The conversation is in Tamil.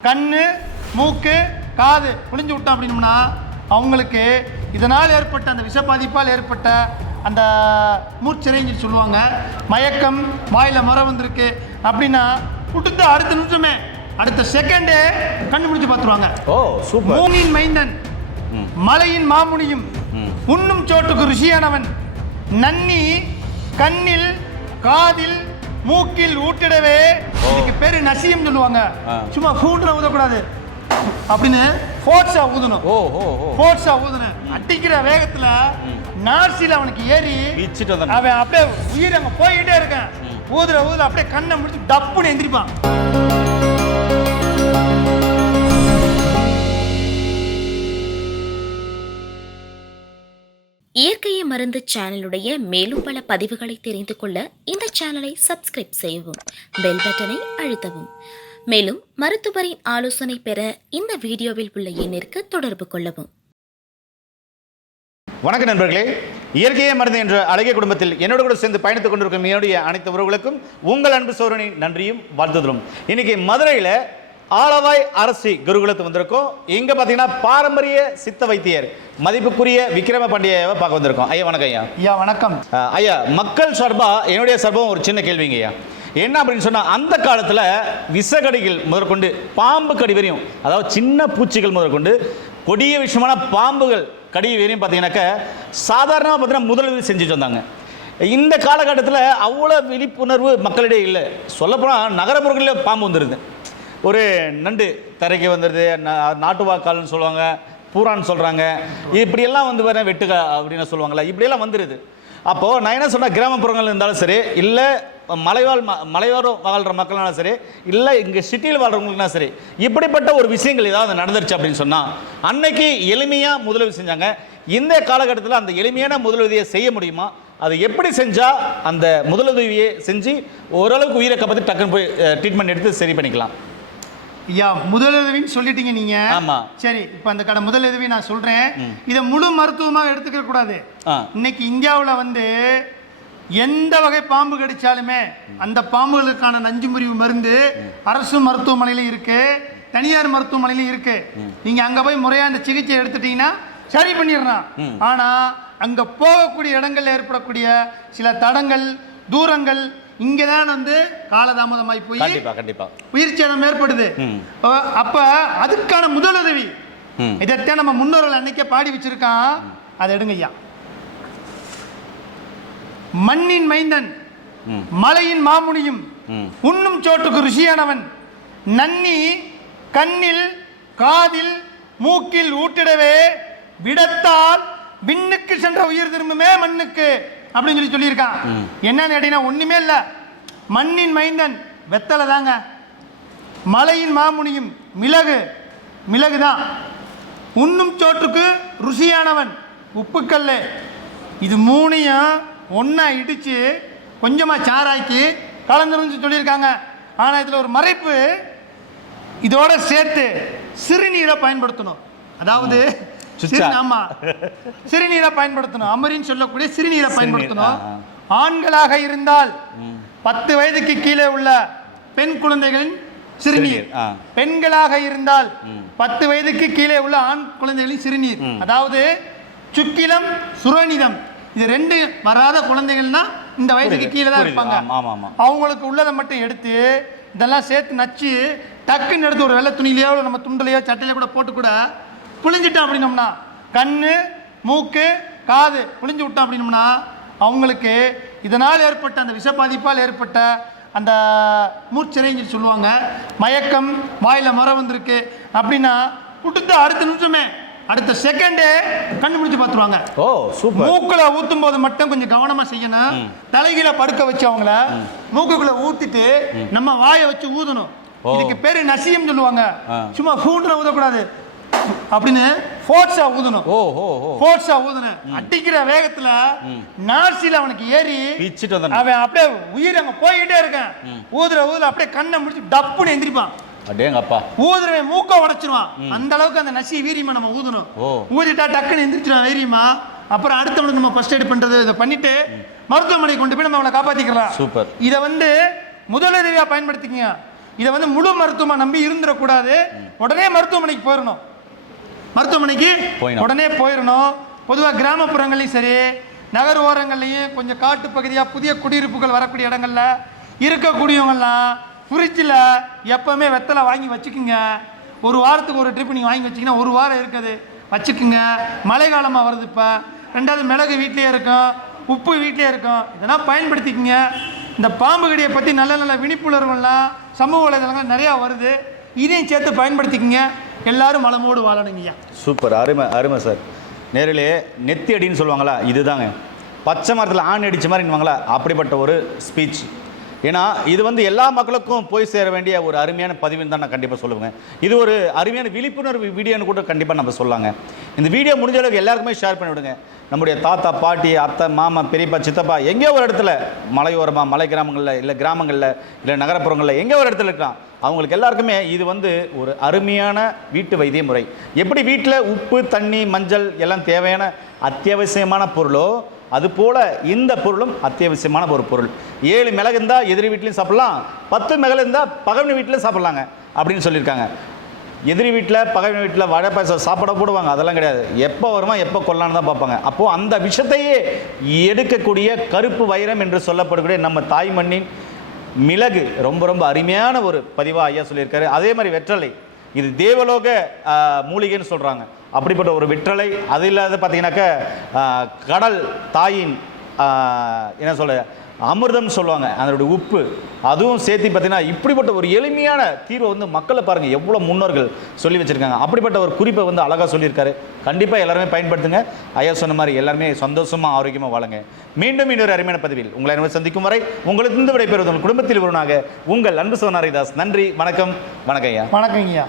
கண்ணு மூக்கு காது புளிஞ்சு விட்டோம் அப்படின்னம்னா அவங்களுக்கு இதனால் ஏற்பட்ட அந்த விஷ பாதிப்பால் ஏற்பட்ட அந்த மூச்சிறைன்னு சொல்லுவாங்க மயக்கம் வாயில் முறை வந்திருக்கு அப்படின்னா விட்டுட்டு அடுத்த நிமிஷமே அடுத்த செகண்டே கண்டுபிடிச்சு பார்த்துருவாங்க ஓ சூப்பர் மூங்கின் மைந்தன். மலையின் மாமுனியும். உண்ணும் சோட்டுக்கு ருசியானவன் நன்னி கண்ணில் காதில் மூக்கில் ஊட்டிடவே இதுக்கு பேரு நசியம் சொல்லுவாங்க. சும்மா ஃபூன்ற ஊதக்கூடாது. அப்படின்னு ஃபோர்ஸா ஊதணும். ஓ ஓ ஃபோர்ஸா ஊதணும். அடிக்கிற வேகத்துல நார்சில் அவனுக்கு ஏறி வந்தான் அவன் அப்படியே உயிர் அங்க போயிட்டே இருக்கான். ஊதுற ஊதுல அப்படியே கண்ணை முடிச்சு டப்புன்னு எந்திரிப்பான். இயற்கையை மருந்து சேனலுடைய மேலும் பல பதிவுகளை தெரிந்து கொள்ள இந்த சேனலை சப்ஸ்கிரைப் செய்யவும் பெல் பட்டனை அழுத்தவும். மேலும் மருத்துவரின் ஆலோசனை பெற இந்த வீடியோவில் உள்ள எண்ணிற்கு தொடர்பு கொள்ளவும். வணக்க நண்பர்களே. இயற்கையை மருந்து என்ற அழகிய குடும்பத்தில் என்னோட கூட சேர்ந்து பயணித்துக் கொண்டிருக்கும் என்னுடைய அனைத்து உறவுகளுக்கும் உங்கள் அன்பு சோழனின் நன்றியும் வாழ்த்துதலும். இன்னைக்கு மதுரையில் ஆலவாய் அரசி குருகுலத்து வந்திருக்கோம். இங்க பார்த்தீங்கன்னா பாரம்பரிய சித்த வைத்தியர் மதிப்புக்குரிய விக்ரம பாண்டியாவை பார்க்க வந்திருக்கோம். ஐயா வணக்கம் ஐயா. ஐயா வணக்கம். ஐயா மக்கள் சார்பா என்னுடைய சார்பாக ஒரு சின்ன கேள்விங்க ஐயா. என்ன அப்படின்னு சொன்னா அந்த காலத்துல விஷக்கடிகள் முதற்கொண்டு பாம்பு கடி வரையும் அதாவது சின்ன பூச்சிகள் முதற்கொண்டு கொடிய விஷயமான பாம்புகள் கடி வரையும் பார்த்தீங்கன்னாக்க சாதாரணமாக பார்த்தீங்கன்னா முதலுதவி செஞ்சுட்டு வந்தாங்க. இந்த காலகட்டத்தில் அவ்வளோ விழிப்புணர்வு மக்களிடையே இல்லை. சொல்லப்போனால் நகரப்புறங்களில் பாம்பு வந்துடுது ஒரு நண்டு தரைக்கு வந்துடுது நாட்டு வாக்கால்னு சொல்லுவாங்க பூரான்னு சொல்கிறாங்க இப்படியெல்லாம் வந்து வேற வெட்டுக அப்படின்னு சொல்லுவாங்கள்ல இப்படியெல்லாம் வந்துடுது அப்போது நான் என்ன சொன்னால் கிராமப்புறங்கள் இருந்தாலும் சரி இல்லை மலைவாழ் ம மலைவாரம் வாழ்கிற மக்கள்னாலும் சரி இல்லை இங்கே சிட்டியில் வாழ்கிறவங்களுக்குனா சரி இப்படிப்பட்ட ஒரு விஷயங்கள் ஏதாவது நடந்துருச்சு அப்படின்னு சொன்னால் அன்னைக்கு எளிமையாக முதலுதவி செஞ்சாங்க. இந்த காலகட்டத்தில் அந்த எளிமையான முதலுதவியை செய்ய முடியுமா? அதை எப்படி செஞ்சால் அந்த முதலுதவியை செஞ்சு ஓரளவுக்கு உயிரை காப்பாற்றி டக்குன்னு போய் ட்ரீட்மெண்ட் எடுத்து சரி பண்ணிக்கலாம். ஐயா முதலுதவின்னு சொல்லிட்டீங்க நீங்க. ஆமா. சரி இப்போ அந்த கடை முதலுதவி நான் சொல்றேன். இதை முழு மருத்துவமாக எடுத்துக்க கூடாது. இன்னைக்கு இந்தியாவில் வந்து எந்த வகை பாம்பு கடிச்சாலுமே அந்த பாம்புகளுக்கான நஞ்சு முறிவு மருந்து அரசு மருத்துவமனையிலும் இருக்கு தனியார் மருத்துவமனையிலும் இருக்கு. நீங்க அங்க போய் முறையா அந்த சிகிச்சை எடுத்துட்டீங்கன்னா சரி பண்ணிடலாம். ஆனா அங்க போகக்கூடிய இடங்கள்ல ஏற்படக்கூடிய சில தடங்கள் தூரங்கள் இங்கே தான் வந்து காலதாமதமாய் போய் கண்டிப்பா கண்டிப்பா உயிர் சேதம் ஏற்படுது. அப்ப- அதுக்கான முதலுதவி. இதைத்தான் நம்ம முன்னோர்கள் அன்னைக்கே பாடி வச்சிருக்கான் அதை எடுங்க ஐயா மண்ணின் மைந்தன். மலையின் மாமுனியும். உண்ணும் சோட்டுக்கு ருசியானவன் நன்னி கண்ணில் காதில் மூக்கில் ஊட்டிடவே விடத்தால் விண்ணுக்கு சென்ற உயிர் திரும்புமே மண்ணுக்கு அப்படின்னு சொல்லி சொல்லியிருக்கான் என்னன்னு கேட்டீங்கன்னா ஒண்ணுமே இல்ல. மண்ணின் மைந்தன் வெத்தலை தாங்க. மலையின் மாமுனியும் மிளகு. மிளகு தான் உண்ணும் சோற்றுக்கு ருசியானவன் உப்புக்கல் இது மூணையும் ஒன்றா இடித்து கொஞ்சமாக சாராக்கி கலந்துருந்து சொல்லியிருக்காங்க. ஆனால் இதில் ஒரு மறைப்பு. இதோட சேர்த்து சிறுநீரை பயன்படுத்தணும். அதாவது ஆமா. சிறுநீரை பயன்படுத்தணும். அமரின்னு சொல்லக்கூடிய சிறுநீரை பயன்படுத்தணும். ஆண்களாக இருந்தால் பத்து வயதுக்கு கீழே உள்ள பெண் குழந்தைகளின் சிறுநீர். பெண்களாக இருந்தால் பத்து வயதுக்கு கீழே உள்ள ஆண் குழந்தைகளின் சிறுநீர். அதாவது சுக்கிலம் சுரோனிதம் இது ரெண்டு வராத குழந்தைகள்னா இந்த வயதுக்கு கீழே தான். இருப்பாங்க. அவங்களுக்கு உள்ளதை மட்டும் எடுத்து இதெல்லாம் சேர்த்து நச்சு டக்குன்னு எடுத்து ஒரு வெள்ளை துணிலையோ இல்ல நம்ம துண்டுலையோ சட்டையில கூட போட்டு கூட புளிஞ்சிட்டோம் அப்படின்னம்னா கண்ணு மூக்கு காது புளிஞ்சு விட்டோம் அப்படின்னம்னா அவங்களுக்கு இதனால் ஏற்பட்ட அந்த விஷ பாதிப்பால் ஏற்பட்ட அந்த மூச்சிறைன்னு சொல்லி சொல்லுவாங்க. மயக்கம் வாயில் முறை வந்திருக்கு. அப்படின்னா விட்டுட்டு அடுத்த நிமிஷமே அடுத்த செகண்டே கண்டுபிடிச்சு பார்த்துருவாங்க. ஓ சூப்பர். மூக்குல ஊத்தும் போது மட்டும் கொஞ்சம் கவனமா செய்யணும். தலைகீழ படுக்க வச்சு அவங்கள மூக்குக்குள்ள ஊத்திட்டு நம்ம வாயை வச்சு ஊதணும். இதுக்கு பேரு நசியம் சொல்லுவாங்க. சும்மா ஃபூன்ற ஊதக்கூடாது. அப்படின்னு ஃபோர்ஸா ஊதணும். ஓ ஓ ஃபோர்ஸா ஊதணும் அடிக்கிற வேகத்துல நார்சில் அவனுக்கு ஏறி பிச்சுட்டு வந்தான் அவன் அப்படியே உயிர் அங்க போயிட்டே இருக்கான். ஊதுற ஊதுல அப்படியே கண்ணை முடிச்சு டப்புன்னு எந்திரிப்பான். அடேங்கப்பா. ஊதுறவன் மூக்க உடைச்சிருவான். அந்த அளவுக்கு அந்த நசி வீரியமா நம்ம ஊதணும். ஊதிட்டா டக்குன்னு எந்திரிச்சிருவான் வீரியமா. அப்புறம் அடுத்தவனுக்கு நம்ம ஃபர்ஸ்ட் எய்ட் பண்றது இதை பண்ணிட்டு மருத்துவமனைக்கு கொண்டு போய் நம்ம அவனை காப்பாத்திக்கலாம். சூப்பர். இதை வந்து முதலுதவியா பயன்படுத்திக்கங்க. இதை வந்து முழு மருத்துவமாக நம்பி இருந்துடக்கூடாது. உடனே மருத்துவமனைக்கு போயிடணும். மருத்துவமனைக்கு. உடனே போயிடணும் பொதுவாக கிராமப்புறங்கள்லையும் சரி நகர் ஓரங்கள்லையும் கொஞ்சம் காட்டு பகுதியாக புதிய குடியிருப்புகள் வரக்கூடிய இடங்கள்ல இருக்கக்கூடியவங்கெல்லாம் ஃப்ரிட்ஜில் எப்போவுமே வெத்தலை வாங்கி வச்சுக்குங்க. ஒரு வாரத்துக்கு ஒரு ட்ரிப் நீங்கள் வாங்கி வச்சிங்கன்னா ஒரு வாரம் இருக்குது. வச்சுக்குங்க. மழை காலமாக வருது இப்போ. ரெண்டாவது மிளகு வீட்லேயே இருக்கும். உப்பு வீட்லேயே இருக்கும். இதெல்லாம் பயன்படுத்திக்கங்க. இந்த பாம்பு கடியை பற்றி நல்ல நல்ல விழிப்புணர்வுலாம் சமூக வலைதளங்கள் நிறையா வருது. இதையும் சேர்த்து பயன்படுத்திக்கங்க. எல்லாரும் மலமோடு வாழணுங்கய்யா சூப்பர் அருமை அருமை சார். நேரிலே நெத்தி அடின்னு சொல்லுவாங்களா இதுதாங்க. பச்சை மரத்தில் ஆண் அடிச்ச மாதிரின்னுவாங்களா அப்படிப்பட்ட ஒரு ஸ்பீச் ஏன்னா இது வந்து எல்லா மக்களுக்கும் போய் சேர வேண்டிய ஒரு அருமையான பதிவுன்னு தான் நான் கண்டிப்பாக சொல்லுவேங்க. இது ஒரு அருமையான விழிப்புணர்வு வீடியோன்னு கூட கண்டிப்பாக நம்ம சொல்லாங்க இந்த வீடியோ முடிஞ்ச அளவுக்கு எல்லாருக்குமே ஷேர் பண்ணிவிடுங்க. நம்முடைய தாத்தா பாட்டி அத்தை மாமா பெரியப்பா சித்தப்பா எங்கேயோ ஒரு இடத்துல மலையோரமாக மலை கிராமங்களில் இல்லை கிராமங்களில் இல்லை நகரப்புறங்களில் எங்கேயோ ஒரு இடத்துல இருக்கான் அவங்களுக்கு எல்லாருக்குமே இது வந்து ஒரு அருமையான வீட்டு வைத்திய முறை. எப்படி வீட்டில் உப்பு தண்ணி மஞ்சள் எல்லாம் தேவையான அத்தியாவசியமான பொருளோ அதுபோல் இந்த பொருளும் அத்தியாவசியமான ஒரு பொருள். ஏழு மிளகு இருந்தால் எதிரி வீட்லேயும் சாப்பிட்லாம் பத்து மிளகு இருந்தால் பகவனி வீட்டிலையும் சாப்பிட்லாங்க அப்படின்னு சொல்லியிருக்காங்க. எதிரி வீட்டில் பகவனி வீட்டில் வடை பாயசம் சாப்பிட போடுவாங்க. அதெல்லாம் கிடையாது. எப்போ வருமா எப்போ கொல்லான்னு தான் பார்ப்பாங்க. அப்போது அந்த விஷத்தையே எடுக்கக்கூடிய கருப்பு வைரம் என்று சொல்லப்படக்கூடிய நம்ம தாய் மண்ணின் மிளகு. ரொம்ப ரொம்ப அருமையான ஒரு பதிவாக ஐயா சொல்லியிருக்காரு. அதே மாதிரி வெற்றலை. இது தேவலோக மூலிகைன்னு சொல்கிறாங்க அப்படிப்பட்ட ஒரு வெற்றலை. அது இல்லாத பார்த்தீங்கன்னாக்க கடல் தாயின் என்ன சொல்ல அமிர்தம் சொல்லுவாங்க. அதனுடைய உப்பு. அதுவும் சேர்த்து பார்த்தீங்கன்னா இப்படிப்பட்ட ஒரு எளிமையான தீர்வை வந்து மக்களை பாருங்கள் எவ்வளோ முன்னோர்கள் சொல்லி வச்சுருக்காங்க. அப்படிப்பட்ட ஒரு குறிப்பை வந்து அழகாக சொல்லியிருக்காரு. கண்டிப்பாக எல்லாருமே பயன்படுத்துங்க. ஐயா சொன்ன மாதிரி எல்லாருமே சந்தோஷமாக ஆரோக்கியமாக வாழுங்க. மீண்டும் இன்னொரு அருமையான பதிவில் உங்களை அனைவரும் சந்திக்கும் வரை உங்களுக்கு இந்த விடைபெறுவது உங்கள் குடும்பத்தில் ஒருவனாக உங்கள் அன்பு சோனாரிதாஸ். நன்றி வணக்கம் வணக்கம் ஐயா. வணக்கம் ஐயா.